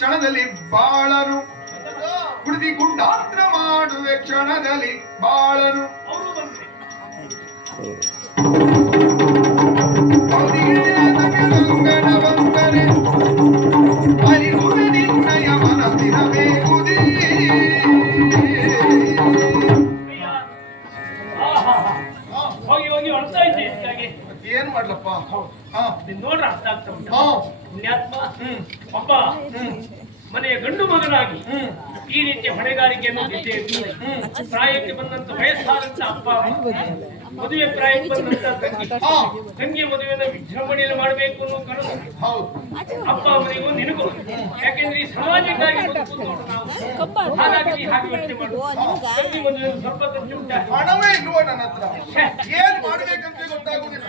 ಕ್ಷಣದಲ್ಲಿ ಬಾಳನು ಕುಡಿದಿ ಗುಂಡಾತ್ರ ಮಾಡುವೆ ಕ್ಷಣದಲ್ಲಿ ಬಾಳನು ವಂದನೆ ಅರಿಹುವೆ ನಿನ್ನಯ ಮನಸ್ಸಿನ ಬೇಗುದಿ ಹೋಗಿ ಹೋಗಿ ಹೊಡ್ತಾ ಇದ್ದೆ ಏನ್ ಮಾಡ್ಲಪ್ಪ ನೋಡ್ರ ಅರ್ಥ ಆಗ್ತಾ ಉಂಟು ಪುಣ್ಯಾತ್ಮ ಒಬ್ಬ ಮನೆಯ ಗಂಡು ಮಗನಾಗಿ ಈ ರೀತಿಯ ಹೊಣೆಗಾರಿಕೆಯನ್ನು ನಿದ್ದೆ ಇರ್ತದೆ. ಪ್ರಾಯಕ್ಕೆ ಬಂದಂತ ವಯಸ್ಸಾದಂತ ಅಪ್ಪ ಮದುವೆ ಪ್ರಾಯಕ್ಕೆ ಬಂದಂತ ತಂಗಿ ಮದುವೆನ ವಿಜೃಂಭಣೆಯಲ್ಲಿ ಮಾಡಬೇಕು ಅನ್ನೋ ಕನಸು ಅಪ್ಪ ಅವನಿಗೂ ನಿನಗೂ. ಯಾಕೆಂದ್ರೆ ಈ ಸಮಾಜಕ್ಕಾಗಿ ಹಾಗಾಗಿ ಹಾಗೆ ಯೋಚನೆ ಮಾಡುದು. ತಂಗಿ ಮದುವೆ ಸ್ವಲ್ಪ ಖರ್ಚು ಉಂಟ, ಹಣವೇ ಇಲ್ವೋ ನನ್ನ ಹತ್ರ, ಏನ್ ಮಾಡ್ಬೇಕಂತ ಗೊತ್ತಾಗುದಿಲ್ಲ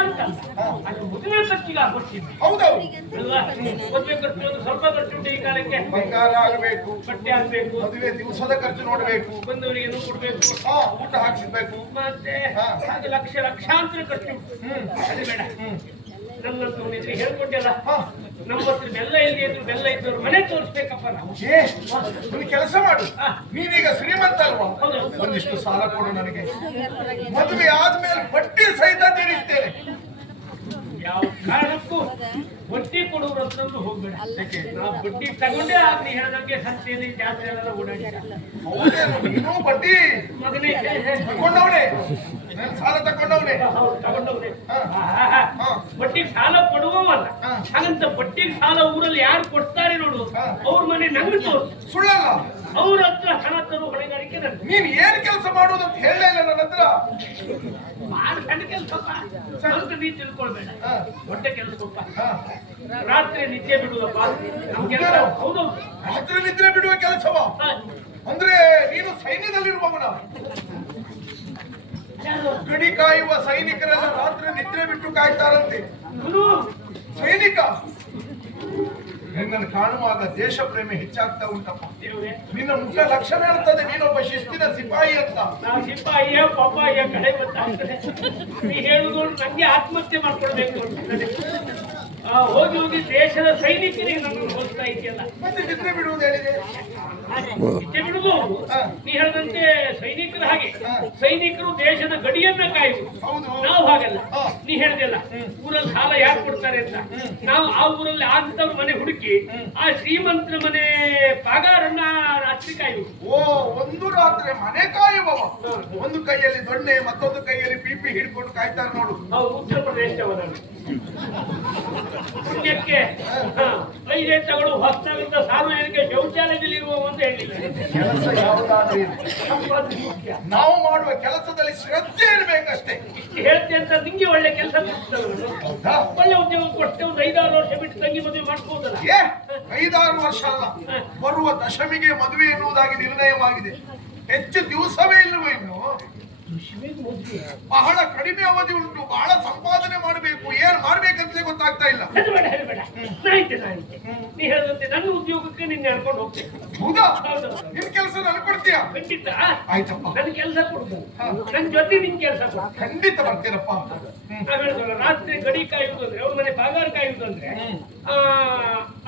ಅಂತ ಅದು ಮದುವೆ ಖರ್ಚಿಗೆ ಆಗ್ಬಿಡ್ತಿದ್ವಿ. ಹೌದೌದು, ಮದುವೆ ಖರ್ಚು ಒಂದು ಸ್ವಲ್ಪ ಖರ್ಚು ಉಂಟು ಈ ಕಾಲಕ್ಕೆ. ಬಂಗಾರ ಆಗಬೇಕು, ಬಟ್ಟೆ ಆಗ್ಬೇಕು, ಮದುವೆ ದಿವಸದ ಖರ್ಚು ನೋಡ್ಬೇಕು, ಬಂದವರಿಗೆ ಏನು ಕೊಡ್ಬೇಕು, ಊಟ ಹಾಕ್ಸಿರ್ಬೇಕು, ಮತ್ತೆ ಅದು ಲಕ್ಷಾಂತರ ಖರ್ಚು. ಅದು ಬೇಡ. ನನ್ನಂತೂ ನಿನಗೆ ಹೇಳ್ಕೊಟ್ಟೆಲ್ಲ, ನಮ್ಮ ಹತ್ರ ಬೆಲ್ಲ ಇಲ್ಲಿ ಇದ್ರು ಬೆಲ್ಲ ಇದ್ದವ್ರು ಮನೆ ತೋರಿಸ್ಬೇಕಪ್ಪ ನಾವು. ನೀನು ಕೆಲಸ ಮಾಡು, ನೀನೀಗ ಶ್ರೀಮಂತ ಅಲ್ವಾ, ಒಂದಿಷ್ಟು ಸಾಲ ಕೊಡು ನನಗೆ, ಮದುವೆ ಆದ್ಮೇಲೆ ಬಡ್ಡಿ ಸಹಿತ ತೀರಿಸ್ತೇನೆ. ಯಾವ ಕಾರಣಕ್ಕೂ ಬಡ್ಡಿ ಕೊಡುವುದಂತಂದು ಹೋಗ್ಬೇಡ. ನಾವು ಬಡ್ಡಿ ತಗೊಂಡೇ ಆಗ್ಲಿ ಹೇಳದಂಗೆ ಸಂತೆಯಲ್ಲಿ ಜಾತ್ರೆ ಎಲ್ಲ ಓಡಾಡಿದ. ಹೌದೇನು, ನೀನು ಬಡ್ಡಿ ಮಗನೇ ತಗೊಂಡವನೇ, ಸಾಲ ತಗೊಂಡವನೇ. ತಗೊಂಡವ್ರೆ ಬಡ್ಡಿಗೆ ಸಾಲ ಕೊಡುವವಲ್ಲ. ಹಾಗಂತ ಬಡ್ಡಿಗೆ ಸಾಲ ಊರಲ್ಲಿ ಯಾರು ಕೊಡ್ತಾರೆ ನೋಡು, ಅವ್ರ ಮನೆ ನಂಗೆ ತೋರಿಸು. ಸುಳ್ಳಲ್ಲ, ಅವ್ರ ಹತ್ರ ಹಣ ತರುವ ಹೊಣೆಗಾರಿಕೆ ನಂದು. ನೀನ್ ಏನ್ ಕೆಲಸ ಮಾಡುವುದು ಅಂತ ಹೇಳಲೇ ಇಲ್ಲ ನನ್ನ ಹತ್ರ. ಮಾಡಿ ಸಣ್ಣ ಕೆಲಸ ಸ್ವಲ್ಪ ನೀ ತಿಳ್ಕೊಳ್ಬೇಡ. ದೊಡ್ಡ ಕೆಲಸಪ್ಪ, ರಾತ್ರಿ ನಿದ್ದೆ ಬಿಡುವಪ್ಪ ನಮ್ ಕೆಲಸ. ಹೌದು, ರಾತ್ರಿ ನಿದ್ರೆ ಬಿಡುವ ಕೆಲಸವ ಅಂದ್ರೆ ನೀನು ಸೈನ್ಯದಲ್ಲಿರುವವನ? ಗಡಿ ಕಾಯುವ ಸೈನಿಕರೆಲ್ಲ ರಾತ್ರಿ ನಿದ್ರೆ ಬಿಟ್ಟು ಕಾಯ್ತಾರಂತೆ. ಸೈನಿಕ ನಿನ್ನನ್ನು ಕಾಣುವಾಗ ದೇಶ ಪ್ರೇಮಿ ಹೆಚ್ಚಾಗ್ತಾ ಉಂಟಪ್ಪ. ನಿನ್ನ ಮುಖ ಲಕ್ಷಣ ಹೇಳ್ತದೆ ನೀನೊಬ್ಬ ಶಿಸ್ತಿನ ಸಿಪಾಯಿ ಅಂತ. ನಾವು ಸಿಪಾಯಿಯ ಪಪ್ಪಾಯಿಯ ಕಡೆ ಗೊತ್ತಾಗ್ತದೆ. ನೀ ಹೇಳುದು ನಂಗೆ ಆತ್ಮಹತ್ಯೆ ಮಾಡ್ಕೊಳ್ಬೇಕು ಅಂತಂದ್ರೆ ಹೋಗಿ ಹೋಗಿ ದೇಶದ ಸೈನಿಕರಿಗೆ ನನ್ನನ್ನು ಹೋಗ್ತಾ ಇದೆಯಲ್ಲ. ಮತ್ತೆ ನಿದ್ರೆ ಬಿಡುವುದು ಹೇಳಿದೆ, ನಿದ್ದೆ ಬಿಡುದು ನೀ ಹೇಳಿದಂತೆ ಸೈನಿಕರ ಹಾಗೆ. ಸೈನಿಕರು ದೇಶದ ಗಡಿಯನ್ನ ಕಾಯುವುದು, ನಾವು ಹಾಗಲ್ಲ. ನೀ ಹೇಳ್ದಲ್ಲ ಊರಲ್ಲಿ ಸಾಲ ಯಾರು ಕೊಡ್ತಾರೆ ಅಂತ, ನಾವು ಆ ಊರಲ್ಲಿ ಅಂತವ್ರ ಮನೆ ಹುಡುಕಿ ಆ ಶ್ರೀಮಂತರ ಮನೆ ಪಗಾರನ್ನ ರಾತ್ರಿ ಕಾಯುವುದು. ಓ, ಒಂದು ರಾತ್ರಿ ಮನೆ ಕಾಯುವವ, ಒಂದು ಕೈಯಲ್ಲಿ ದೊಣ್ಣೆ ಮತ್ತೊಂದು ಕೈಯಲ್ಲಿ ಪಿಪಿ ಹಿಡ್ಕೊಂಡು ಕಾಯ್ತಾರೆ ನೋಡು. ಹೌದು, ಉತ್ತರ ಪ್ರದೇಶದವರು. ಪುಣ್ಯಕ್ಕೆ 5 ಎತ್ತುಗಳು ಹೊಸದಾಗಿದ್ದ ಸಾರ್ವಜನಿಕ ಶೌಚಾಲಯದಲ್ಲಿರುವ ಒಂದು ಹೆಣ್ಣಿಗೆ ಕೆಲಸ ಯಾವುದಾದ್ರೂ ನಾವು ಮಾಡುವ ಕೆಲಸದಲ್ಲಿ ಶ್ರದ್ಧೆ ಇರಬೇಕಷ್ಟೇ. ಇಷ್ಟು ಹೇಳ್ತೆ ಅಂತ ನಿಂಗೆ ಒಳ್ಳೆ ಕೆಲಸ ಒಳ್ಳೆ ಉದ್ಯೋಗ ಕೊಟ್ಟೆ ಒಂದು 5-6 ವರ್ಷ ಬಿಟ್ಟು ತಂಗಿ ಮದುವೆ ಮಾಡ್ಕೋದಲ್ಲ. 5-6 ವರ್ಷ ಅಲ್ಲ, ಬರುವ ದಶಮಿಗೆ ಮದುವೆ ಎನ್ನುವುದಾಗಿ ನಿರ್ಣಯವಾಗಿದೆ. ಹೆಚ್ಚು ದಿವಸವೇ ಇಲ್ಲವೋ ಇನ್ನು? ಬಹಳ ಕಡಿಮೆ ಅವಧಿ ಉಂಟು, ಬಹಳ ಸಂಪಾದನೆ ಮಾಡಬೇಕು. ಏನ್ ಮಾಡ್ಬೇಕಂತ ಗೊತ್ತಾಗ್ತಾ ಇಲ್ಲ. ನೀ ಹೇಳಿದಂತೆ ನನ್ನ ಉದ್ಯೋಗಕ್ಕೆ ನಿನ್ನ ಹೇಳ್ಕೊಂಡು ಹೋಗ್ತೇನೆ. ಹೌದಾ? ನಿನ್ ಕೆಲಸ ನನ್ ಕೊಡ್ತೀಯಾ? ಖಂಡಿತ ಆಯ್ತಪ್ಪ, ನನ್ ಕೆಲಸ ಕೊಡುದು, ನನ್ ಜೊತೆ ನಿನ್ ಕೆಲಸ ಕೊಡು. ಖಂಡಿತ ಬರ್ತೀರಪ್ಪ. ಹೇಳಿದ್ರಲ್ಲ ರಾತ್ರಿ ಗಡಿ ಕಾಯುವುದು ಅಂದ್ರೆ, ಅವ್ರ ಮನೆ ಬಾಗಾರ ಕಾಯುವುದು ಅಂದ್ರೆ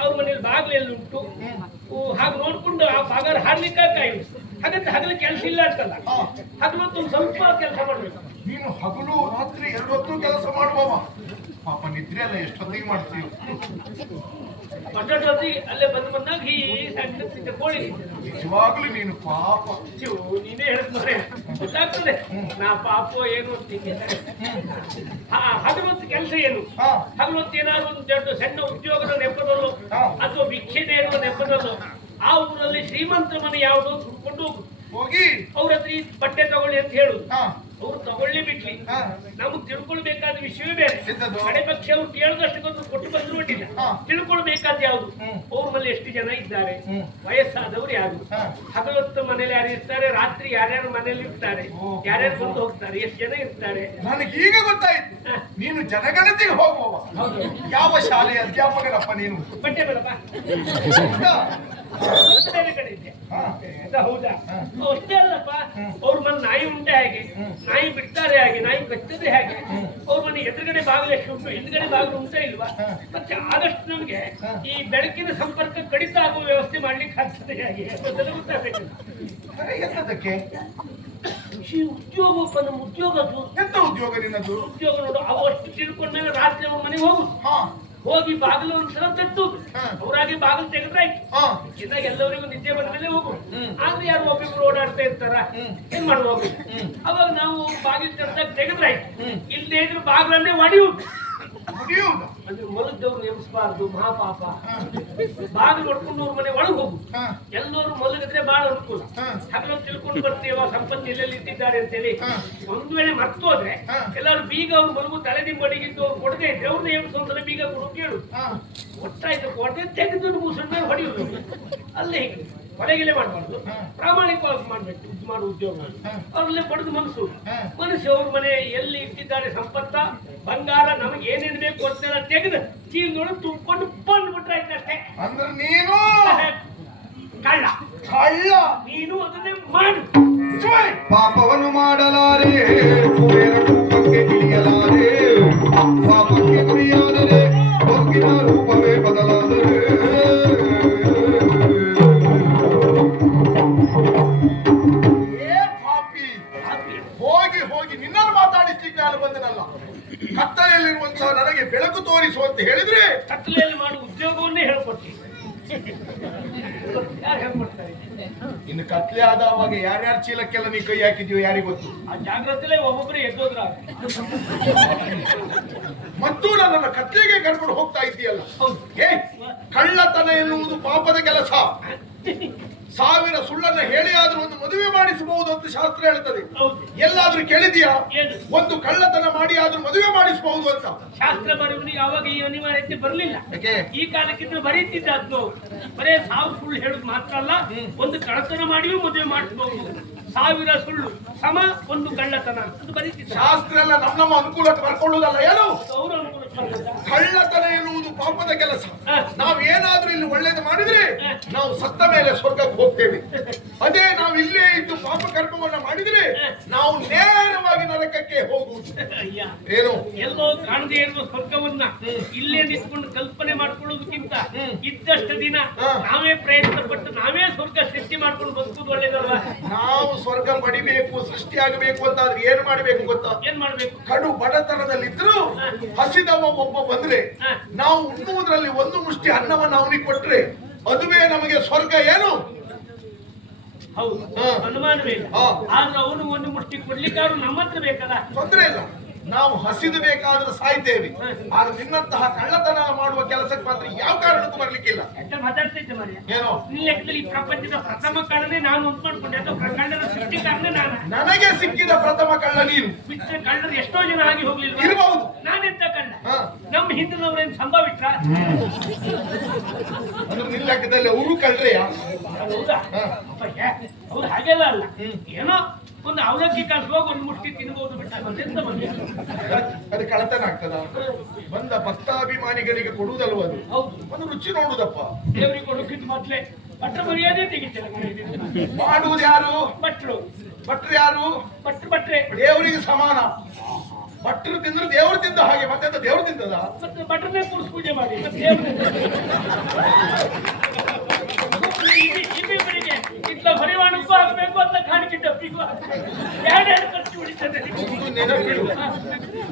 ಅವ್ರ ಮನೇಲಿ ಬಾಗಿಲು ಎಲ್ಲ ಉಂಟು, ಹಾಗೆ ನೋಡ್ಕೊಂಡು ಆ ಬಾಗಾರ ಹಾರ್ಲಿಕ್ಕೆ ಕಾಯುವುದು. ಹಾಗಂತ ಹಗಲು ಕೆಲಸ ಇಲ್ಲ ಅಂತಲ್ಲ, ಹಗಲೊತ್ತು ಸ್ವಲ್ಪ ಕೆಲಸ ಮಾಡ್ಬೇಕು. ನೀನು ಹಗಲು ರಾತ್ರಿ 2 ಹೊತ್ತು ಕೆಲಸ ಮಾಡುವವ. ಪಾಪ ನಿದ್ರೆ ಅಲ್ಲ, ಎಷ್ಟೊತ್ತಿಗೆ ಮಾಡ್ತೀವಿ? ಹೊಟ್ಟೊತ್ತಿ ಅಲ್ಲೇ ಬಂದಾಗ ಈ ಕೋಳಿ. ನಿಜವಾಗ್ಲೂ ನೀನು ಪಾಪ. ನೀನೇ ಹೇಳಿದ್ರೆ ಗೊತ್ತಾಗ್ತದೆ ನಾ ಪಾಪ ಏನು ಅಂತೀನಿ. ಹಗಲೊತ್ತು ಕೆಲಸ ಏನು? ಹಗಲೊತ್ತು ಏನಾದ್ರು ಒಂದು ದೊಡ್ಡ ಸಣ್ಣ ಉದ್ಯೋಗದ ನೆಪದಲ್ಲೋ ಅಥವಾ ಭಿಕ್ಷೆನೇ ಇರುವ ನೆಪದಲ್ಲೋ ಆ ಊರಲ್ಲಿ ಶ್ರೀಮಂತರ ಮನೆ ಯಾವುದು ಕೊಂಡು ಹೋಗಿ ಅವ್ರ ಹತ್ರ ಈ ಬಟ್ಟೆ ತಗೊಳ್ಳಿ ಅಂತ ಹೇಳುದು. ಅವ್ರು ತಗೊಳ್ಳಿ ಬಿಟ್ಲಿ, ನಮಗ್ ತಿಳ್ಕೊಳ್ಬೇಕಾದ ವಿಷಯವೇ ಬೇರೆ. ಕಡೆ ಪಕ್ಷ ಅವ್ರು ಕೇಳಿದಷ್ಟಕ್ಕೊಂದು ಕೊಟ್ಟು ಬಂದ್ರು ಬಿಟ್ಟಿಲ್ಲ. ತಿಳ್ಕೊಳ್ಬೇಕಾದ ಯಾವ್ದು, ಅವ್ರ ಮನೆ ಎಷ್ಟು ಜನ ಇದ್ದಾರೆ, ವಯಸ್ಸಾದವ್ರು ಯಾರು, ಹಗಲೊತ್ತು ಮನೇಲಿ ಯಾರು ಇರ್ತಾರೆ, ರಾತ್ರಿ ಯಾರ್ಯಾರು ಮನೇಲಿ ಇರ್ತಾರೆ, ಯಾರ್ಯಾರು ಬಂದು ಹೋಗ್ತಾರೆ, ಎಷ್ಟು ಜನ ಇರ್ತಾರೆ. ನನಗೆ ಈಗ ಗೊತ್ತಾಯ್ತು, ನೀನು ಜನಗಣತಿಗೆ ಹೋಗುವವ. ಯಾವ ಶಾಲೆಯ ಅಧ್ಯಾಪಕರಪ್ಪ ನೀನು? ಬಟ್ಟೆ ಬೇಡಪ್ಪ, ಬೇರೆ ಕಡೆ ಇದ್ದೆ. ಹೌದಾ? ಅಷ್ಟೇ ಅಲ್ಲಪ್ಪ, ಅವ್ರ ಮನೆ ನಾಯಿ ಉಂಟೆ ಹಾಗೆ, ನಾಯಿ ಬಿಡ್ತಾರೆ ಹಾಗೆ, ನಾಯಿ ಕಚ್ಚದೆ ಹಾಗೆ, ಅವ್ರ ಮನೆ ಎದುರುಗಡೆ ಬಾಗಿಲು ಎಷ್ಟು ಉಂಟು, ಹಿಂದ್ಗಡೆ ಬಾಗಿಲು ಉಂಟಾ ಇಲ್ವಾ? ಮತ್ತೆ ಆದಷ್ಟು ನಮಗೆ ಈ ಬೆಳಕಿನ ಸಂಪರ್ಕ ಕಡಿತ ಆಗುವ ವ್ಯವಸ್ಥೆ ಮಾಡ್ಲಿಕ್ಕೆ ಆಗ್ತದೆ. ಹಾಗೆ ಗೊತ್ತಾಗಬೇಕು. ಎಂತದಕ್ಕೆ ಉದ್ಯೋಗಪ್ಪ, ನಮ್ಮ ಉದ್ಯೋಗ ಅದು. ಎಂತ ಉದ್ಯೋಗ ನಿನ್ನದು? ಉದ್ಯೋಗ ನೋಡು, ಅವಷ್ಟು ತಿಳ್ಕೊಂಡ್ಮೇಲೆ ರಾತ್ರಿ ಅವ್ರ ಮನೆಗೆ ಹೋಗುದು, ಹೋಗಿ ಬಾಗಿಲು ಒಂದ್ಸಲ ತಟ್ಟುದು, ಅವರಾಗಿ ಬಾಗಿಲು ತೆಗೆದ್ರಾಯ್ತು. ಇದಾಗ ಎಲ್ಲರಿಗೂ ನಿದ್ದೆ ಬಂದ್ಮೇಲೆ ಹೋಗುದು. ಆದ್ರೆ ಯಾರು ಒಬ್ಬಿಬ್ರು ಓಡಾಡ್ತಾ ಇರ್ತಾರ, ಏನ್ ಮಾಡುದು ಹೋಗುದು. ಅವಾಗ ನಾವು ಬಾಗಿಲು ತೆಗೆದಾಗ ತೆಗೆದ್ರಾಯ್ತು, ಇಲ್ಲದೆ ಇದ್ರೆ ಬಾಗಿಲನ್ನೇ ಒಡೆಯುವುದು. ಅಂದ್ರೆ ಮಲಗ್ದವ್ರು ನೆನೆಸಬಾರ್ದು, ಮಹಾಪಾಪ. ಬಾಗಿಲು ಹೊಡ್ಕೊಂಡು ಅವ್ರ ಮನೆ ಒಳಗೆ ಹೋಗುದು. ಎಲ್ಲರೂ ಮಲಗಿದ್ರೆ ಬಹಳ ಅನುಕೂಲ. ಹಗಲು ತಿಳ್ಕೊಂಡು ಬರ್ತೇವ ಸಂಪತ್ತು ಎಲ್ಲೆಲ್ಲಿ ಇಟ್ಟಿದ್ದಾರೆ ಅಂತೇಳಿ. ಒಂದು ವೇಳೆ ಮರ್ತು ಹೋದ್ರೆ ಎಲ್ಲರೂ ಬೀಗ ಅವ್ರು ಮಲಗು ತಲೆ ನಿಂಬಡಿಗಿದ್ದು ಅವ್ರು ಕೊಡದೆ ಇದ್ರೆ ಅವ್ರನ್ನ ಎಬ್ಸೋದ್ರೆ ಬೀಗ ಕೊಡು ಕೇಳು. ಒಟ್ಟಾಯ್ತು ಕೊಡದೆ ತೆಗೆದು ಮುಸುಳ ಮೇಲೆ ಹೊಡೆಯುವುದು. ಅಲ್ಲೇ ಹೀಗೆ ಹೊಳೆಗೆಲೆ ಮಾಡಬಾರ್ದು, ಪ್ರಾಮಾಣಿಕವಾಗಿ ಮಾಡ್ಬೇಕು. ಇದು ಮಾಡುವ ಉದ್ಯೋಗ ಅವ್ರಲ್ಲೇ ಪಡೆದು ಮನಸ್ಸು ಅವ್ರ ಮನೆ ಎಲ್ಲಿ ಇಟ್ಟಿದ್ದಾರೆ ಸಂಪತ್ತ ಬಂಗಾರ ನಮಗೆ ಏನೇನು ಬೇಕು ಕೊಡ್ತಾರ ತೆಗೆದು ಚೀಲದೊಳಗೆ ತುಂಬಿಕೊಂಡು ಬಂದ್ಬಿಟ್ರೆ ಆಯ್ತಷ್ಟೇ. ಅಂದ್ರೆ ನೀನು ಕಳ್ಳ ಕಳ್ಳ, ನೀನು ಅದನ್ನೇ ಮಾಡು. ಪಾಪವನ್ನು ಮಾಡಲಾರೆ, ಕುಬೇರ ರೂಪಕ್ಕೆ ಇಳಿಯಲಾರೆ, ಪಾಪಕ್ಕೆ ಗುರಿಯಾದರೆ ಬದುಕಿನ ರೂಪವೇ ಬದಲಾದರೆ. ಹೋಗಿ ಹೋಗಿ ನಿನ್ನನ್ನು ಮಾತಾಡಿಸ್ಲಿಕ್ಕೆ ನಾನು ಬಂದನಲ್ಲ. ಕತ್ತಲೆಯಲ್ಲಿರುವಂತಹ ನನಗೆ ಬೆಳಕು ತೋರಿಸು ಅಂತ ಹೇಳಿದ್ರೆ ಕತ್ತಲೆಯಲ್ಲಿ ಮಾಡುವ ಉದ್ಯೋಗವನ್ನೇ ಹೇಳ್ಕೊಡ್ತೀನಿ. ಯಾರು ಹೇಳ್ಕೊಡ್ತಾರೆ? ಇನ್ನು ಕತ್ಲೆ ಆದವಾಗ ಯಾರ್ಯಾರ ಚೀಲಕ್ಕೆಲ್ಲ ನೀ ಕೈ ಹಾಕಿದ್ಯೋ ಯಾರಿಗೆ ಗೊತ್ತು. ಆ ಜಾಗ್ರತೆಲೇ ಒಬ್ಬೊಬ್ಬರೇ ಎದ್ದೋದ್ರ ಮತ್ತು ನನ್ನನ್ನು ಕತ್ಲೆಗೆ ಕರ್ಕೊಂಡು ಹೋಗ್ತಾ ಇದ್ದೀಯಲ್ಲ. ಏ, ಕಳ್ಳತನ ಎನ್ನುವುದು ಪಾಪದ ಕೆಲಸ. 1000 ಸುಳ್ಳನ್ನ ಹೇಳಿ ಆದ್ರೂ ಒಂದು ಮದುವೆ ಮಾಡಿಸಬಹುದು ಅಂತ ಶಾಸ್ತ್ರ ಹೇಳ್ತದೆ. ಎಲ್ಲಾದ್ರೂ ಕೇಳಿದ್ಯಾ ಒಂದು ಕಳ್ಳತನ ಮಾಡಿ ಆದ್ರೂ ಮದುವೆ ಮಾಡಿಸಬಹುದು ಅಂತ? ಶಾಸ್ತ್ರ ಬರುವನಿಗೆ ಅವಾಗ ಈ ಅನಿವಾರ್ಯತೆ ಬರಲಿಲ್ಲ. ಈ ಕಾಲಕ್ಕಿಂತ ಬರೀತಿದ್ದ ಅದು ಬರೇ 1000 ಸುಳ್ಳು ಹೇಳುದು ಮಾತ್ರ ಅಲ್ಲ, ಒಂದು ಕಳ್ಳತನ ಮಾಡಿಯೂ ಮದುವೆ ಮಾಡಿಸಬಹುದು. 1000 ಸುಳ್ಳು ಸಮ ಒಂದು ಕಳ್ಳತನ ಅಂತ ಬರೀತಿದ್ದ ಶಾಸ್ತ್ರ ಎಲ್ಲ ನಮ್ಮ ಅನುಕೂಲಕ್ಕೆ ಬರ್ಕೊಳ್ಳುವುದಲ್ಲ. ಏನು ಅವ್ರ ಅನುಕೂಲಕ್ಕೆ ಕಳ್ಳತನ ಎನ್ನುವುದು ಪಾಪದ ಕೆಲಸ. ನಾವ್ ಏನಾದ್ರೂ ಇಲ್ಲಿ ಒಳ್ಳೇದು ಮಾಡಿದ್ರೆ ನಾವು ಸತ್ತ ಮೇಲೆ ಸ್ವರ್ಗಕ್ಕೆ ಹೋಗ್ತೇವೆ. ಅದೇ ನಾವು ಇಲ್ಲೇ ಇದ್ದು ಪಾಪ ಕರ್ಮವನ್ನ ಮಾಡಿದ್ರೆ ನಾವು ನೇರವಾಗಿ ನರಕಕ್ಕೆ ಹೋಗುವುದು. ಏನು ಎಲ್ಲೋ ಕಾಣದೇ ಇರುವ ಸ್ವರ್ಗವನ್ನ ಇಲ್ಲೇ ನಿಂತ್ಕೊಂಡು ಕಲ್ಪನೆ ಮಾಡ್ಕೊಳ್ಳೋದಕ್ಕಿಂತ ಇದ್ದಷ್ಟು ದಿನ ನಾವೇ ಪ್ರಯತ್ನ ಪಟ್ಟು ನಾವೇ ಸ್ವರ್ಗ ಸೃಷ್ಟಿ ಮಾಡ್ಕೊಂಡು ಬದುಕುದು ಒಳ್ಳೇದಲ್ಲ. ನಾವು ಸ್ವರ್ಗ ಪಡಿಬೇಕು, ಸೃಷ್ಟಿ ಆಗಬೇಕು ಅಂತಾದ್ರೆ ಏನ್ ಮಾಡ್ಬೇಕು ಗೊತ್ತಾ? ಏನ್ ಮಾಡ್ಬೇಕು? ಕಡು ಬಡತನದಲ್ಲಿದ್ರು ಹಸಿದವ ಒಬ್ಬ ಬಂದ್ರೆ ನಾವು ಉಣ್ಣುವುದರಲ್ಲಿ ಒಂದು ಮುಷ್ಟಿ ಅನ್ನವನ್ನು ಅವನಿಗೆ ಕೊಟ್ರೆ ಅದುವೇ ನಮಗೆ ಸ್ವರ್ಗ. ಏನು ಹೌದು, ಅನುಮಾನವೇ ಇಲ್ಲ. ಆದ್ರೆ ಅವನು ಒಂದು ಮುಷ್ಟಿ ಕೊಡ್ಲಿಕ್ಕೆ ಅವ್ರು ನಮ್ಮ ಹತ್ರ ಬೇಕಲ್ಲ. ತೊಂದ್ರೆ ಇಲ್ಲ, ನಾವು ಹಸಿದು ಬೇಕಾದ್ರೂ ಸಾಯ್ತೇವೆ. ಆದ್ರೆ ನಿನ್ನಂತಹ ಕಳ್ಳತನ ಮಾಡುವ ಕೆಲಸಕ್ಕೆ ಮಾತ್ರ ಯಾವ ಕಾರಣಕ್ಕೂ ಬರ್ಲಿಕ್ಕಿಲ್ಲ. ಮಾತಾಡ್ತೈತೆ ಮರ್ಯ ಏನೋ ಈ ಲೆಕ್ಕದಲ್ಲಿ ಪ್ರಪಂಚದ ಪ್ರಥಮ ಕಳ್ಳನೇ ನಾನು ಅಂತ ಮಾಡ್ಕೊಂಡೆ, ಅಥವಾ ಕಳ್ಳರ ಸೃಷ್ಟಿಕಾರನೇ ನಾನು. ನನಗೆ ಸಿಕ್ಕಿದ ಪ್ರಥಮ ಕಳ್ಳ ನೀನು. ಬಿಟ್ಟರೆ ಕಳ್ಳರು ಎಷ್ಟೋ ಜನ ಆಗಿ ಹೋಗ್ಲಿಲ್ಲ. ಇರಬಹುದು. ನಾನೆಂತ ಕಳ್ಳ? ನಮ್ಮ ಹಿಂದಿನವರೇನು ಸಂಭವಿಟ್ರ? ಅಂದ್ರೆ ನಿನ್ನ ಲೆಕ್ಕದಲ್ಲಿ ಅವರು ಕಳ್ರೆಯ? ಹೌದಾ? ಅವ್ರು ಹಾಗೆಲ್ಲ ಅಲ್ಲ, ಏನೋ ಒಂದು ಅವಲಕ್ಕಿ ಕಳ್ಸುವಾಗ ಒಂದು ಮುಷ್ಟಿ ತಿನ್ಬಹುದು ಬಿಟ್ಟ ಎಂತ ಬಂದ ಅದು ಕಳ್ಳತನ ಆಗ್ತದ? ಬಂದ ಭಕ್ತಾಭಿಮಾನಿಗಳಿಗೆ ಕೊಡುವುದಲ್ವ ಅದು? ಒಂದು ರುಚಿ ನೋಡುದಪ್ಪ. ದೇವರಿಗೆ ಕೊಡೋಕ್ಕಿಂತ ಮೊದ್ಲೇ ಭಟ್ರ ಮರ್ಯಾದೆ ತೆಗಿತಾರೆ. ಮಾಡುವುದು ಯಾರು? ಭಟ್ರು. ಭಟ್ರು ಯಾರು? ಭಟ್ರೆ ದೇವರಿಗೆ ಸಮಾನ. ಭಟ್ರು ತಿಂದ್ರೆ ದೇವರು ತಿಂದ ಹಾಗೆ, ಮತ್ತೆ ದೇವರು ತಿಂದದ? ಮತ್ತೆ ಭಟ್ರನ್ನೇ ಕೂರಿಸಿ ಪೂಜೆ ಮಾಡಿ ಇನ್ನಿಬ್ಬರಿಗೆ ಇತ್ತ ಪರಿವಾಣಕ್ಕೂ ಆಗಬೇಕು ಅಂತ ಕಾಣಿಕೆ ಡಬ್ಬಿಗೂ ಎರಡೆರಡು ಖರ್ಚು ಉಳಿತದೆ. ನೆನಪಿಡು,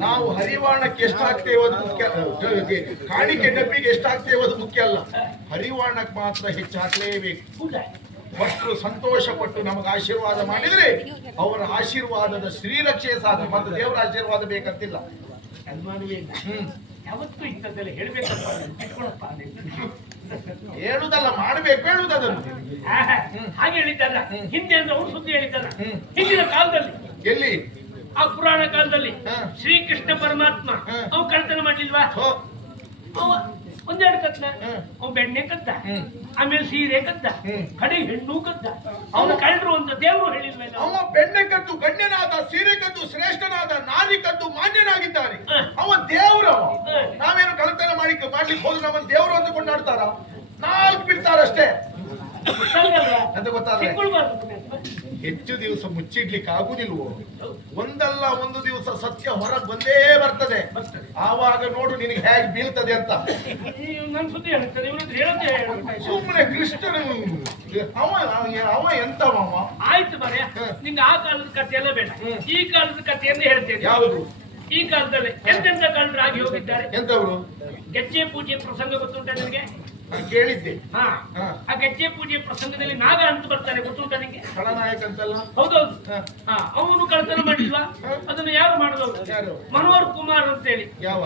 ನಾವು ಹರಿವಾಣಕ್ಕೆ ಎಷ್ಟು ಹಾಕ್ತೇವೆ ಅದು ಮುಖ್ಯ, ಕಾಣಿಕೆ ಡಬ್ಬಿಗೆ ಎಷ್ಟು ಹಾಕ್ತೇವೆ ಅದು ಮುಖ್ಯ ಅಲ್ಲ. ಹರಿವಾಣಕ್ಕೆ ಮಾತ್ರ ಹೆಚ್ಚು ಹಾಕಲೇಬೇಕು. ಭಕ್ತರು ಸಂತೋಷ ಪಟ್ಟು ನಮಗೆ ಆಶೀರ್ವಾದ ಮಾಡಿದ್ರೆ ಅವರ ಆಶೀರ್ವಾದದ ಶ್ರೀರಕ್ಷೆ ಸಾಧ್ಯ. ಮತ್ತು ದೇವರ ಆಶೀರ್ವಾದ ಬೇಕಂತಿಲ್ಲ. ಯಾವತ್ತೂ ಇಂಥದ್ದೆಲ್ಲ ಹೇಳ್ಬೇಕಪ್ಪ, ಹೇಳುದಲ್ಲ ಮಾಡಬೇಕು, ಹೇಳುದು ಅದನ್ನು. ಹಾಗೆ ಹೇಳಿದ್ದಲ್ಲ, ಹಿಂದೆ ಅಂದ್ರೆ ಅವ್ರು ಸುದ್ದಿ ಹೇಳಿದ್ದಲ್ಲ. ಹಿಂದಿನ ಕಾಲದಲ್ಲಿ ಎಲ್ಲಿ ಆ ಪುರಾಣ ಕಾಲದಲ್ಲಿ ಶ್ರೀಕೃಷ್ಣ ಪರಮಾತ್ಮ ಅವ್ ಕಳ್ತನ ಮಾಡ್ಲಿಲ್ವಾ? ಒಂದೆರಡು ಕದ್ದ, ಅವ್ ಬೆಣ್ಣೆ ಕದ್ದ, ಆಮೇಲೆ ಸೀರೆ ಕದ್ದ, ಕಡೆಗೆ ಹೆಣ್ಣು ಕದ್ದ. ಅವನ ಕಳ್ಳರು ಒಂದು ದೇವರು ಹೇಳಿಲ್ವ? ಅವ ಬೆಣ್ಣೆ ಕದ್ದು ಗಣ್ಯನಾದ, ಸೀರೆ ಕದ್ದು ಶ್ರೇಷ್ಠನಾದ, ನಾರಿ ಕದ್ದು ಮಾನ್ಯನಾಗಿದ್ದಾನೆ. ಅವ ದೇವರು. ನಾವೇನು ಕಳ್ಳತನ ಮಾಡ್ಲಿಕ್ಕೆ ಹೋದ್ರೆ ನಮ್ಮನ್ನು ದೇವರು ಅಂತ ಕೊಂಡಾಡ್ತಾರ? 4 ಬಿಡ್ತಾರಷ್ಟೇ ಅಂತ ಗೊತ್ತಾದ್ರೆ ಹೆಚ್ಚು ದಿವಸ ಮುಚ್ಚಿಡ್ಲಿಕ್ಕೆ ಆಗುದಿಲ್ವೋ? ಒಂದಲ್ಲ ಒಂದು ದಿವಸ ಸತ್ಯ ಹೊರಗೆ ಬಂದೇ ಬರ್ತದೆ. ಆವಾಗ ನೋಡು ನಿನಗೆ ಹೇಗೆ ಬೀಳ್ತದೆ ಅಂತ. ನನ್ ಸುದ್ದಿ ಹೇಳ್ತಾರೆ ಇವ್ರದ್ದು ಹೇಳತ್ತೆ. ಸುಮ್ಮನೆ ಕೃಷ್ಣನ ಅವ ಅವ ಎಂತವ? ಆಯ್ತು ಮರೆ, ನಿಂಗೆ ಆ ಕಾಲದ ಕಥೆ ಎಲ್ಲ ಬೇಡ, ಈ ಕಾಲದ ಕಥೆಯನ್ನೇ ಹೇಳ್ತೇನೆ. ಯಾವುದು? ಈ ಕಾಲದಲ್ಲಿ ಎಂತೆಂತ ಕಳ್ಳರು ಆಗಿ ಹೋಗಿದ್ದಾರೆ. ಎಂತವರು? ಗೆಜ್ಜೆ ಪೂಜೆ ಪ್ರಸಂಗ ಗೊತ್ತುಂಟ ನಿನಗೆ? ನಾನು ಕೇಳಿದ್ದೆ. ಆ ಗೆಜ್ಜೆ ಪೂಜೆ ಪ್ರಸಂಗದಲ್ಲಿ ನಾಗ ಅಂತ ಬರ್ತಾನೆ, ಗೊತ್ತುಂಟ ನಿಂಗೆ? ಖಳನಾಯಕ ಅಂತಲ್ಲ? ಹೌದೌದು. ಅವನು ಕಳ್ತನ ಮಾಡಿಲ್ವಾ? ಅದನ್ನು ಯಾರು ಮಾಡಿದವರು? ಯಾರು? ಮನೋಹರ್ ಕುಮಾರ್ ಅಂತೇಳಿ. ಯಾವ?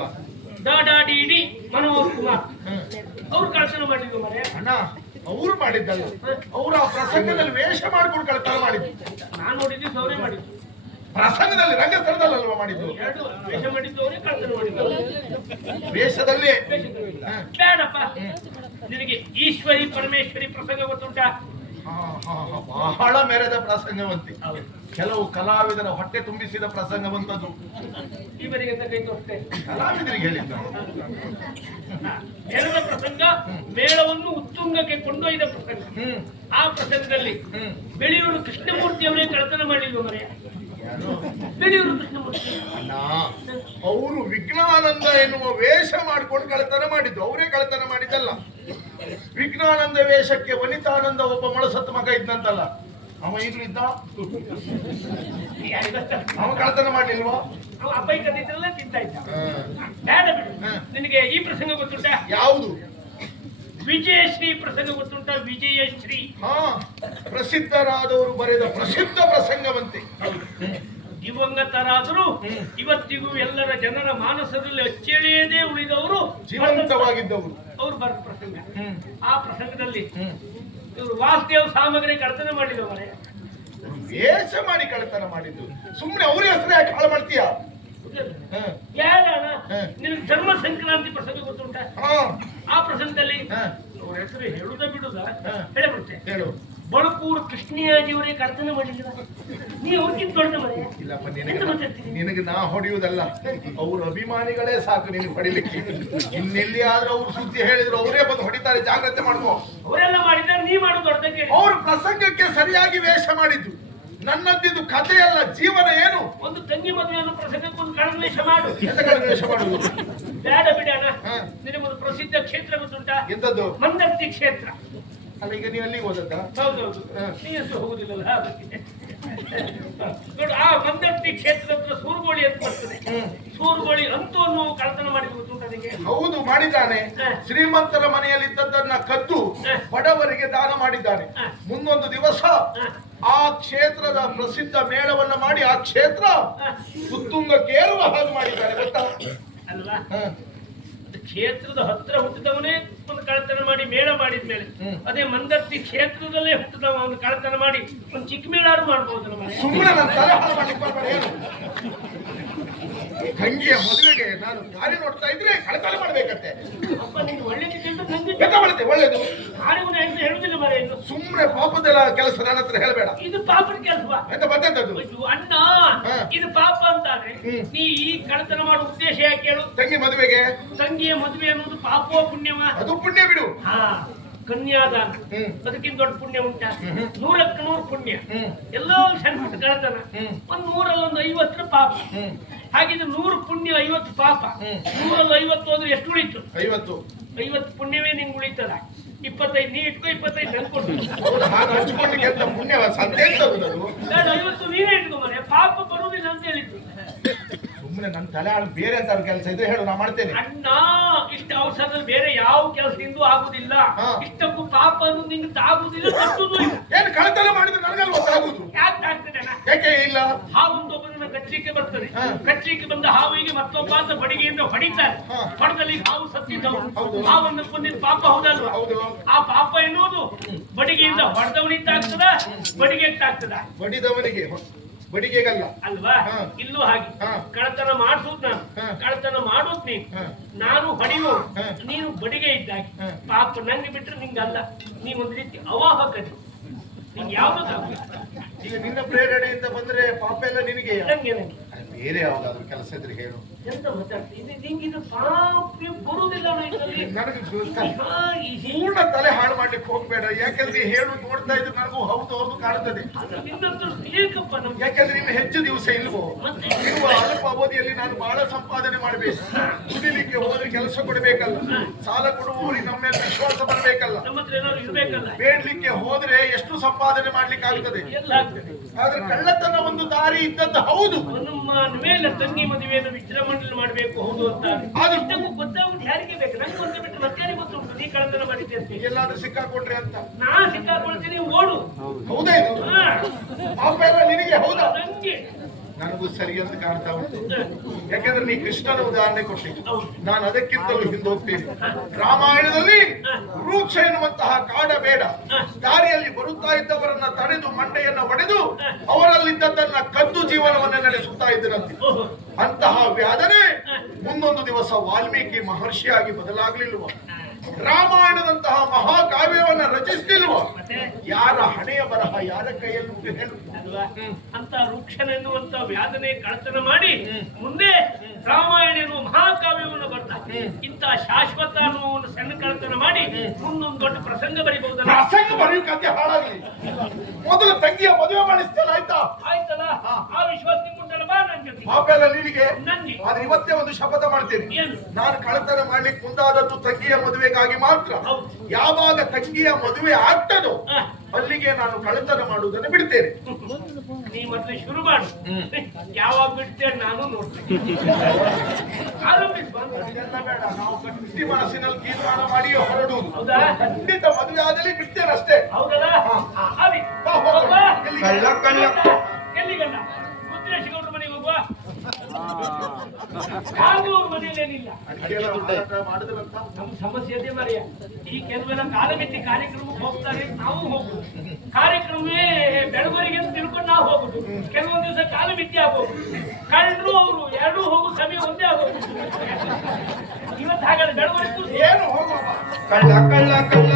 ಡಿ ಮನೋಹರ್ ಕುಮಾರ್ ಅವ್ರು ಕಳ್ತನ ಮಾಡಿದ್ವು ಮರೆ. ಅಣ್ಣ ಅವ್ರು ಮಾಡಿದ್ದಲ್ಲ, ಅವ್ರು ಆ ಪ್ರಸಂಗದಲ್ಲಿ ವೇಷ ಮಾಡ್ಕೊಂಡು ಕಳ್ತನ ಮಾಡಿದ್ದು. ನಾನು ನೋಡಿದ್ದು ಸೌರೆ ಮಾಡಿದ್ದು. ಪ್ರಸಂಗದಲ್ಲಿ ರಂಗಸ್ಥಳದಲ್ವಾ ಮಾಡಿದ್ದು? ಎರಡು ವೇಷ ಮಾಡಿದ್ದು ಅವರೇ, ಕಳ್ತನ ಮಾಡಿದ್ದು ವೇಷದಲ್ಲಿ. ಬೇಡಪ್ಪ, ನಿನಗೆ ಈಶ್ವರಿ ಪರಮೇಶ್ವರಿ ಪ್ರಸಂಗ ಗೊತ್ತುಂಟ? ಬಹಳ ಮೆರೆದ ಪ್ರಸಂಗವಂತೆ. ಕೆಲವು ಕಲಾವಿದರ ಹೊಟ್ಟೆ ತುಂಬಿಸಿದ ಪ್ರಸಂಗವಂತದ್ದು. ಇವರಿಗೆ ಅಂತ ಕೈ ತೋರಿಸ್ತೇನೆ. ಕಲಾವಿದರಿಗೆ ಹೇಳಿದ್ದ ಮೇಳದ ಪ್ರಸಂಗ, ಮೇಳವನ್ನು ಉತ್ತುಂಗಕ್ಕೆ ಕೊಂಡೊಯ್ದ ಪ್ರಸಂಗ. ಆ ಪ್ರಸಂಗದಲ್ಲಿ ಬೆಳೆಯೂರು ಕೃಷ್ಣಮೂರ್ತಿಯವರೇ ಕಳ್ತನ ಮಾಡಿಲ್ವ ಮರೆಯ? ಬೆಳೆಯೂರು ಕೃಷ್ಣಮೂರ್ತಿ ಅಣ್ಣ, ಅವರು ವಿಜ್ಞಾನಂದ ಎನ್ನುವ ವೇಷ ಮಾಡ್ಕೊಂಡು ಕಳ್ತನ ಮಾಡಿದ್ದು. ಅವರೇ ಕಳ್ತನ ಮಾಡಿದ್ದಲ್ಲ. ವಿಜ್ಞಾನಂದ ವೇಷಕ್ಕೆ ವನಿತಾನಂದ ಒಬ್ಬ ಮೊಳಸತ್ತು ಮಗ ಇದ್ದಂತಲ್ಲ, ಅವ ಈಗಲೂ ಇದ್ದ. ಅವ ಕಳ್ತನ ಮಾಡ್ಲಿಲ್ವಾ? ಅವ ಅಬ್ಬೈ ಕದಿದ್ರಲ್ಲ ತಿಂತ ಇದ್ದ. ಬೇಡ ಬಿಡು. ನಿನಗೆ ಈ ಪ್ರಸಂಗ ಗೊತ್ತುಂಟ? ಯಾವುದು? ವಿಜಯಶ್ರೀ ಪ್ರಸಂಗ ಗೊತ್ತುಂಟ? ವಿಜಯಶ್ರೀ ಪ್ರಸಿದ್ಧರಾದವರು ಬರೆದ ಪ್ರಸಿದ್ಧ ಪ್ರಸಂಗವಂತೆ. ದಿವಂಗತರಾದರೂ ಇವತ್ತಿಗೂ ಎಲ್ಲರ ಜನರ ಮಾನಸದಲ್ಲಿ ಅಚ್ಚಳಿಯದೇ ಉಳಿದವರು, ಜೀವಂತವಾಗಿದ್ದವರು. ಅವರು ಬರೆದ ಪ್ರಸಂಗ. ಆ ಪ್ರಸಂಗದಲ್ಲಿ ಇವರು ವಾಸುದೇವ ಸಾಮಗ್ರಿ ಕಳ್ತನ ಮಾಡಿದವರೇ. ವೇಷ ಮಾಡಿ ಕಳ್ತನ ಮಾಡಿದ್ದು. ಸುಮ್ಮನೆ ಅವ್ರ ಹೆಸರು ಯಾಕೆ ಹಾಳು ಮಾಡ್ತೀಯ? ನಿನಗೆ ಜನ್ಮ ಸಂಕ್ರಾಂತಿ ಪ್ರಸಂಗ ಗೊತ್ತುಂಟ? ಆ ಪ್ರಸಂಗದಲ್ಲಿ ಅವ್ರ ಹೆಸರು ಹೇಳುದ ಬಿಡುದ ಹೇಳಬಿಡ್ತೆ. ಹೇಳು. ಬಳಕೂರು ಕೃಷ್ಣಿಯಾಜಿಯವರೇ ಕಳ್ತನ ಮಾಡಿಲ್ಲ. ನೀ ಅವ್ರಿಗಿಂತ ದೊಡ್ಡ ಮನೆ. ಇಲ್ಲಪ್ಪ, ನಿನಗೆ ನಾ ಹೊಡೆಯುವುದಲ್ಲ, ಅವ್ರ ಅಭಿಮಾನಿಗಳೇ ಸಾಕು ನಿನಗೆ ಹೊಡಿಲಿಕ್ಕೆ. ಇನ್ನೆಲ್ಲಿ ಆದ್ರೂ ಅವ್ರು ಸುದ್ದಿ ಹೇಳಿದ್ರು ಅವರೇ ಬಂದು ಹೊಡಿತಾರೆ, ಜಾಗ್ರತೆ ಮಾಡ್ಕೋ. ಅವರೆಲ್ಲ ಮಾಡಿದ್ದಾರೆ, ನೀ ಮಾಡೋದು ದೊಡ್ಡಕ್ಕೆ. ಅವ್ರ ಪ್ರಸಂಗಕ್ಕೆ ಸರಿಯಾಗಿ ವೇಷ ಮಾಡಿದ್ದು. ನನ್ನದ್ದಿದ್ದು ಕಥೆಯಲ್ಲ, ಜೀವನ ಏನು? ಒಂದು ತಂಗಿ ಮದುವೆಯನ್ನು ಪ್ರಸಂಗಕ್ಕೆ ಒಂದು ಕಳೆದ ವೇಷ ಮಾಡು. ವೇಷ ಮಾಡುವುದು ಬೇಡ ಬಿಡೋಣ. ನಿನಗೊಂದು ಪ್ರಸಿದ್ಧ ಕ್ಷೇತ್ರ ಗೊತ್ತುಂಟ? ಎಂತದ್ದು? ಮಂದರ್ತಿ ಕ್ಷೇತ್ರ. ಅಲ್ಲ, ಈಗ ನೀವು ಅಲ್ಲಿಗೆ ಹೋದದ್ದ? ಹೌದೌದು. ನೀನು ಹೋಗುದಿಲ್ಲಲ್ಲ ನೋಡು. ಆ ಮಂದರ್ತಿ ಕ್ಷೇತ್ರ ಹತ್ರ ಸೂರುಗೋಳಿ ಅಂತ ಬರ್ತದೆ. ಸೂರುಗೋಳಿ ಅಂತೂ ನಾವು ಕಳ್ತನ ಮಾಡಿ ಗೊತ್ತುಂಟ ಅದಕ್ಕೆ? ಹೌದು, ಮಾಡಿದ್ದಾನೆ. ಶ್ರೀಮಂತರ ಮನೆಯಲ್ಲಿದ್ದದ್ದನ್ನ ಕದ್ದು ಬಡವರಿಗೆ ದಾನ ಮಾಡಿದ್ದಾನೆ. ಮುಂದೊಂದು ದಿವಸ ಆ ಕ್ಷೇತ್ರದ ಪ್ರಸಿದ್ಧ ಮೇಳವನ್ನ ಮಾಡಿ ಆ ಕ್ಷೇತ್ರ ಉತ್ತುಂಗಕ್ಕೆ ಏರುವ ಹಾಗೆ ಮಾಡಿದ್ದಾನೆ, ಗೊತ್ತಾ? ಅಲ್ವಾ? ಕ್ಷೇತ್ರದ ಹತ್ರ ಹುಟ್ಟಿದವನೇ ಒಂದು ಕಳ್ತನ ಮಾಡಿ ಮೇಳ ಮಾಡಿದ್ಮೇಲೆ, ಅದೇ ಮಂದರ್ತಿ ಕ್ಷೇತ್ರದಲ್ಲೇ ಹುಟ್ಟಿದವ ಒಂದು ಕಳ್ತನ ಮಾಡಿ ಒಂದು ಚಿಕ್ಕ ಮೇಳಾರು ಮಾಡ್ಬೋದು. ಸುಮ್ಮನೆ ನನ್ನ ತಲೆ ಹಾಳು ಮಾಡ್ಲಿಕ್ಕೆ ಏನು? ತಂಗಿಯ ಮದುವೆಗೆ ನಾನು ದಾರಿ ನೋಡ್ತಾ ಇದ್ರೆ ಕಳ್ತನ ಮಾಡ್ಬೇಕಂತೆ. ಅಪ್ಪ, ನೀನು ಒಳ್ಳೇದು ತಂಗಿ ಒಳ್ಳೇದು ಯಾರಿಗೂ ಹೇಳುದಿಲ್ಲ ಮರ. ಇನ್ನು ಸುಮ್ಮನೆ ಪಾಪದೆಲ್ಲ ಕೆಲಸ ನನ್ನ ಹತ್ರ ಹೇಳಬೇಡ. ಇದು ಪಾಪದ ಕೆಲಸವಾ? ಮತ್ತೆಂತದ್ದು? ಅಣ್ಣ, ಇದು ಪಾಪ ಅಂತಾನೆ. ನೀ ಈ ಕಳ್ತನ ಮಾಡೋ ಉದ್ದೇಶ ಯಾಕೆ ಹೇಳು? ತಂಗಿ ಮದುವೆಗೆ. ತಂಗಿಯ ಮದುವೆ ಅನ್ನೋದು ಪಾಪವೋ ಪುಣ್ಯವ? ಅದು ಪುಣ್ಯ ಬಿಡು. ಕನ್ಯಾದಾನ ಅದಕ್ಕಿಂತ ದೊಡ್ಡ ಪುಣ್ಯ ಉಂಟ? 100ಕ್ಕೆ 100 ಪುಣ್ಯ. ಎಲ್ಲೋ ಸಣ್ಣ ಕಳ್ತನ ಒಂದು 100ರಲ್ಲಿ 50 ಪಾಪ. ಹಾಗಿದ್ರೆ 100 ಪುಣ್ಯ 50 ಪಾಪ. 100ರಲ್ಲಿ 50 ಹೋದ್ರೆ ಎಷ್ಟು ಉಳಿತು? 50 ಪುಣ್ಯವೇ ನಿಂಗೆ ಉಳಿತದ. 25 ನೀ ಇಟ್ಕೋ, 25 ಅನ್ಕೊಂಡು ಹಂಚ್ಕೊಂಡು ಪುಣ್ಯವ ಸಂದೇಶ. 50 ನೀವೇ ಇಟ್ಕೋ ಮನೆ. ಪಾಪ ಬರುವುದಿಲ್ಲ ಅಂತ ಹೇಳಿದ್ದು. ಸುಮ್ಮನೆ ನನ್ನ ತಲೆ ಹಾಳು ಬೇರೆ ಅಂತ ಕೆಲಸ ಇದ್ರೆ ಹೇಳು, ನಾ ಮಾಡ್ತೇನೆ. ಅಣ್ಣ, ಇಷ್ಟ ಅವಸರದಲ್ಲಿ ಬೇರೆ ಯಾವ ಕೆಲಸದಿಂದ ಆಗುದಿಲ್ಲ. ಇಷ್ಟಕ್ಕೂ ಪಾಪ ಅನ್ನೋದು ನಿಂಗೆ ತಾಗುದಿಲ್ಲ, ತಟ್ಟುದು ಇಲ್ಲ. ಏನು ಕಳ್ತನ ಮಾಡಿದ್ರೆ ನನಗಲ್ಲ ಗೊತ್ತಾಗುದು? ಯಾಕೆ ಆಗ್ತದೆ ಅಣ್ಣ? ಯಾಕೆ ಇಲ್ಲ? ಹಾವೊಂದು ಒಬ್ಬನ ಕಚ್ಚಲಿಕ್ಕೆ ಬರ್ತದೆ. ಕಚ್ಚಲಿಕ್ಕೆ ಬಂದ ಹಾವಿಗೆ ಮತ್ತೊಬ್ಬ ಅಂತ ಬಡಿಗೆಯಿಂದ ಹೊಡಿತಾರೆ. ಹೊಡೆದಲ್ಲಿ ಹಾವು ಸತ್ತಿದ್ದವು. ಹಾವನ್ನು ಕೊಂದಿದ್ದು ಪಾಪ ಹೌದಲ್ವಾ? ಆ ಪಾಪ ಎನ್ನುವುದು ಬಡಿಗೆಯಿಂದ ಹೊಡೆದವನಿದ್ದಾಗ್ತದ, ಬಡಿಗೆಟ್ಟಾಗ್ತದ? ಬಡಿದವನಿಗೆ, ಬಡಿಗೆಗಲ್ಲ ಅಲ್ವಾ? ಇಲ್ಲೂ ಹಾಗೆ ಕಳ್ತನ ಮಾಡಿಸುದು ನಾನು, ಕಳ್ತನ ಮಾಡೋದು ನೀನು, ನಾನು ಹೊಡೆಯುವ ನೀನು ಬಡಿಗೆ ಇದ್ದಾಗಿ. ಪಾಪ ನಂಗೆ ಬಿಟ್ರೆ ನಿಂಗಲ್ಲ. ನೀ ಒಂದು ರೀತಿ ಅವಾಹಕರಿ. ನಿಂಗೆ ಯಾವ್ದು ಈಗ ನಿನ್ನ ಪ್ರೇರಣೆಯಿಂದ ಬಂದ್ರೆ ಪಾಪ ಎಲ್ಲ ನಿನಗೆ. ನಂಗೆ ಬೇರೆ ಯಾವ್ದಾದ್ರು ಕೆಲಸ ಇದ್ರೆ ಹೇಳು. ಎಂತ ಮಾತಾಡ್ತೀನಿ ನಿಂಗಿದು ಪಾಪಿ ಬರುವುದಿಲ್ಲ ಇದರಲ್ಲಿ. ನನಗೆ ಈಸಿ ಪೂರ್ಣ ತಲೆ ಹಾಳು ಮಾಡ್ಲಿಕ್ಕೆ ಹೋಗ್ಬೇಡ. ಯಾಕಂದ್ರೆ ಹೇಳು ನೋಡ್ತಾ ಇದ್ರೆ ನನಗೂ ಹೌದು ಹೌದು ಕಾಣ್ತದೆ. ನಿನ್ನಂತೂ ಬೇಕಪ್ಪ ನಮ್ಗೆ. ಯಾಕಂದ್ರೆ ಇನ್ನು ಹೆಚ್ಚು ದಿವಸ ಇಲ್ವೋ. ಮತ್ತೆ ಇರುವ ಅಲ್ಪ ಅವಧಿಯಲ್ಲಿ ನಾನು ಬಹಳ ಸಂಪಾದನೆ ಮಾಡಬೇಕು. ದುಡಿಲಿಕ್ಕೆ ಹೋದ್ರೆ ಕೆಲಸ ಕೊಡಬೇಕಲ್ಲ, ಸಾಲ ಕೊಡುವವರಿಗೆ ನಮ್ಮ ಮೇಲೆ ವಿಶ್ವಾಸ ಬರಬೇಕಲ್ಲ, ನಮ್ಮ ಹತ್ರ ಏನಾದ್ರು ಇರ್ಬೇಕಲ್ಲ. ಬೇಡ್ಲಿಕ್ಕೆ ಹೋದ್ರೆ ಎಷ್ಟು ಸಂಪಾದನೆ ಮಾಡ್ಲಿಕ್ಕೆ ಆಗ್ತದೆ. ಎಲ್ಲ ಆಗ್ತದೆ. ಆದ್ರೆ ಕಳ್ಳತನ ಒಂದು ದಾರಿ ಇದ್ದದ್ದು ಹೌದು. ನಮ್ಮ ಮೇಲೆ ತಂಗಿ ಮದುವೆಯನ್ನು ವಿಜೃಂಭಣೆ ಮಾಡಬೇಕು ಹೌದು ಅಂತ. ಆದ್ರೆ ಇಷ್ಟಕ್ಕೂ ಗೊತ್ತಾಗುದು ಯಾರಿಗೆ ಬೇಕು? ನಂಗೆ ಒಂದು ಬಿಟ್ಟು ಮತ್ತೆ ಯಾರಿಗೆ ಗೊತ್ತುಂಟು ನೀ ಕಳ್ಳತನ ಮಾಡಿದ್ದೆ ಅಂತ. ಎಲ್ಲಾದ್ರೂ ಸಿಕ್ಕಾಕೊಂಡ್ರೆ ಅಂತ ನಾ ಸಿಕ್ಕಾಕೊಳ್ತೀನಿ ಓಡು. ಹೌದಾ ಇದು ಹಾ, ಪಾಪ ಎಲ್ಲ ನಿನಗೆ ಹೌದಾ? ನಂಗೆ ನನಗೂ ಸರಿ ಅಂತ ಕಾಣ್ತಾ ಉಂಟು. ಯಾಕಂದ್ರೆ ನೀ ಕೃಷ್ಣನ ಉದಾಹರಣೆ ಕೊಟ್ಟಿದ್ದು, ನಾನು ಅದಕ್ಕಿಂತಲೂ ಹಿಂದೆ ಹೋಗ್ತೀನಿ. ರಾಮಾಯಣದಲ್ಲಿ ವೃಕ್ಷ ಎನ್ನುವಂತಹ ಕಾಡ ಬೇಡ ದಾರಿಯಲ್ಲಿ ಬರುತ್ತಾ ಇದ್ದವರನ್ನ ತಡೆದು ಮಂಡೆಯನ್ನ ಒಡೆದು ಅವರಲ್ಲಿದ್ದದ್ದನ್ನ ಕದ್ದು ಜೀವನವನ್ನ ನಡೆಸುತ್ತಾ ಇದ್ದರಂತೆ. ಅಂತಹ ವ್ಯಾಧನೆ ಮುಂದೊಂದು ದಿವಸ ವಾಲ್ಮೀಕಿ ಮಹರ್ಷಿಯಾಗಿ ಬದಲಾಗ್ಲಿಲ್ವ? ರಾಮಾಯಣದಂತಹ ಮಹಾಕಾವ್ಯವನ್ನ ರಚಿಸಲಿಲ್ವ? ಯಾರ ಹಣೆಯ ಬರಹ ಯಾರ ಕೈಯಲ್ಲಿ ಹೇಳು ಅಲ್ವಾ? ಅಂತ ವೃಕ್ಷನೆನ್ನುವಂತ ವ್ಯಾಧನೆ ಕಳತನ ಮಾಡಿ ಮುಂದೆ ರಾಮಾಯಣ ಎನ್ನುವ ಮಹಾಕಾವ್ಯವನ್ನು ಬರ್ತ ಇಂತ ಶಾಶ್ವತ ಅನ್ನುವ ಒಂದು ಸಣ್ಣ ಕಳತನ ಮಾಡಿ ಮುಂದೊಂದು ದೊಡ್ಡ ಪ್ರಸಂಗ ಬರೀಬಹುದಲ್ಲ. ಪ್ರಸಂಗ ಬರೆಯೋ ಕಥೆ ಹಾಳಾಗ್ಲಿ. ಮೊದಲು ತಂಗಿಯ ಮದುವೆ ಮಾಡಿಸ್ತೇನೆ ಆಯ್ತಾ? ಆಯ್ತಲ್ಲ, ಆ ವಿಶ್ವಾಸ ನಿಮ್ಮುಂಟಲ್ಲ, ಬಾ ನನ್ ಜೊತೆ. ಪಾಪ ಎಲ್ಲ ನಿನಗೆ. ನನ್ಗೆ ಆದ್ರೆ ಇವತ್ತೇ ಒಂದು ಶಪಥ ಮಾಡ್ತೇನೆ. ಏನು? ನಾನು ಕಳತನ ಮಾಡ್ಲಿಕ್ಕೆ ಮುಂದಾದದ್ದು ತಂಗಿಯ ಮದುವೆಗಾಗಿ ಮಾತ್ರ. ಹೌದು. ಯಾವಾಗ ತಂಗಿಯ ಮದುವೆ ಆಗ್ತದೋ ಹ. ಅಲ್ಲಿಗೆ ನಾನು ಕಳತನ ಮಾಡುವುದನ್ನು ಬಿಡ್ತೇನೆ. ನೀ ಮತ್ತೆ ಶುರು ಮಾಡು. ಯಾವಾಗ ಬಿಡ್ತೇನೆ ನಾನು ನೋಡ್ತೇನೆ. ಆರಂಭಿಸ್ ಬಾ. ಅದೆಲ್ಲ ಬೇಡ, ನಾವು ಗಟ್ಟಿ ಮನಸ್ಸಿನಲ್ಲಿ ತೀರ್ಮಾನ ಮಾಡಿ ಹೊರಡುವುದು. ಹೌದಾ? ಖಂಡಿತ ಮದುವೆ ಆದಲ್ಲಿ ಬಿಡ್ತೇನೆ ಅಷ್ಟೇ. ಹೌದಲ್ಲ? ಅವಿ ಬಾ, ಹೋಗೋಣ. ಕಳ್ಳ ಕಳ್ಳ ಎಲ್ಲಿಗಲ್ಲ? ಮುದ್ರೇಶಗೌಡ್ರ ಮನೆಗೆ ಹೋಗುವ. ಹಾಗೂ ಅವ್ರ ಮನೆಯಲ್ಲೇನಿಲ್ಲ. ಅಡಿಗೆಲ್ಲ ಮಾರಾಟ ಮಾಡಿದ್ರಂತ. ನಮ್ಮ ಸಮಸ್ಯೆ ಅದೇ ಮರೆಯ. ಈ ಕೆಲವೆಲ್ಲ ಕಾಲಮಿತಿ ಕಾರ್ಯಕ್ರಮಕ್ಕೆ ಹೋಗ್ತಾರೆ, ನಾವು ಹೋಗುದು. ಕಾರ್ಯಕ್ರಮವೇ ಬೆಳವರಿಗೆ ಅಂತ ತಿಳ್ಕೊಂಡು ನಾವು ಹೋಗುದು. ಕೆಲವೊಂದು ದಿವಸ ಕಾಲಮಿತಿ ಆಗೋದು. ಕಳ್ಳರು ಅವರು ಎರಡೂ ಹೋಗೋ ಸಮಯ ಒಂದೇ ಆಗೋದು. ಇವತ್ತು ಹಾಗಾದ್ರೆ ಬೆಳವರಿಗೂ ಏನು ಹೋಗುವ ಕಳ್ಳ ಕಳ್ಳ ಕಳ್ಳ